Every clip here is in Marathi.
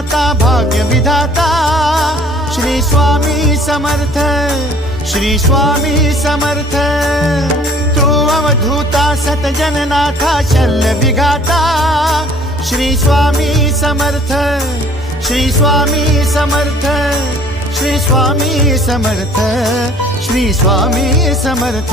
निर्माता भाग्यविधाता श्री स्वामी समर्थ श्री स्वामी समर्थ। तू अवधूता सतजननाथा शल्यविघाता श्री स्वामी समर्थ श्री स्वामी समर्थ। श्री स्वामी समर्थ श्री स्वामी समर्थ।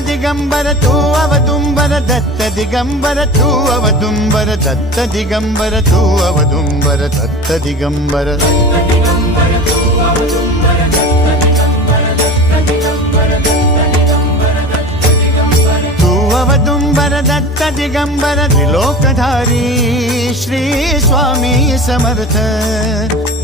ദിഗംബര തൂവ ദുംബര ദത്ത ദിഗംബര തൂവ ദുംബര ദത്ത ദിഗംബര തൂവ ദുംബര ദത്ത ദിഗംബര തൂവ ദുംബര ദത്ത ദിഗംബര ത്രിലോകധാരി ശ്രീ സ്വാമി സമർത്ഥ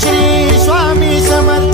श्री स्वामी समर्थ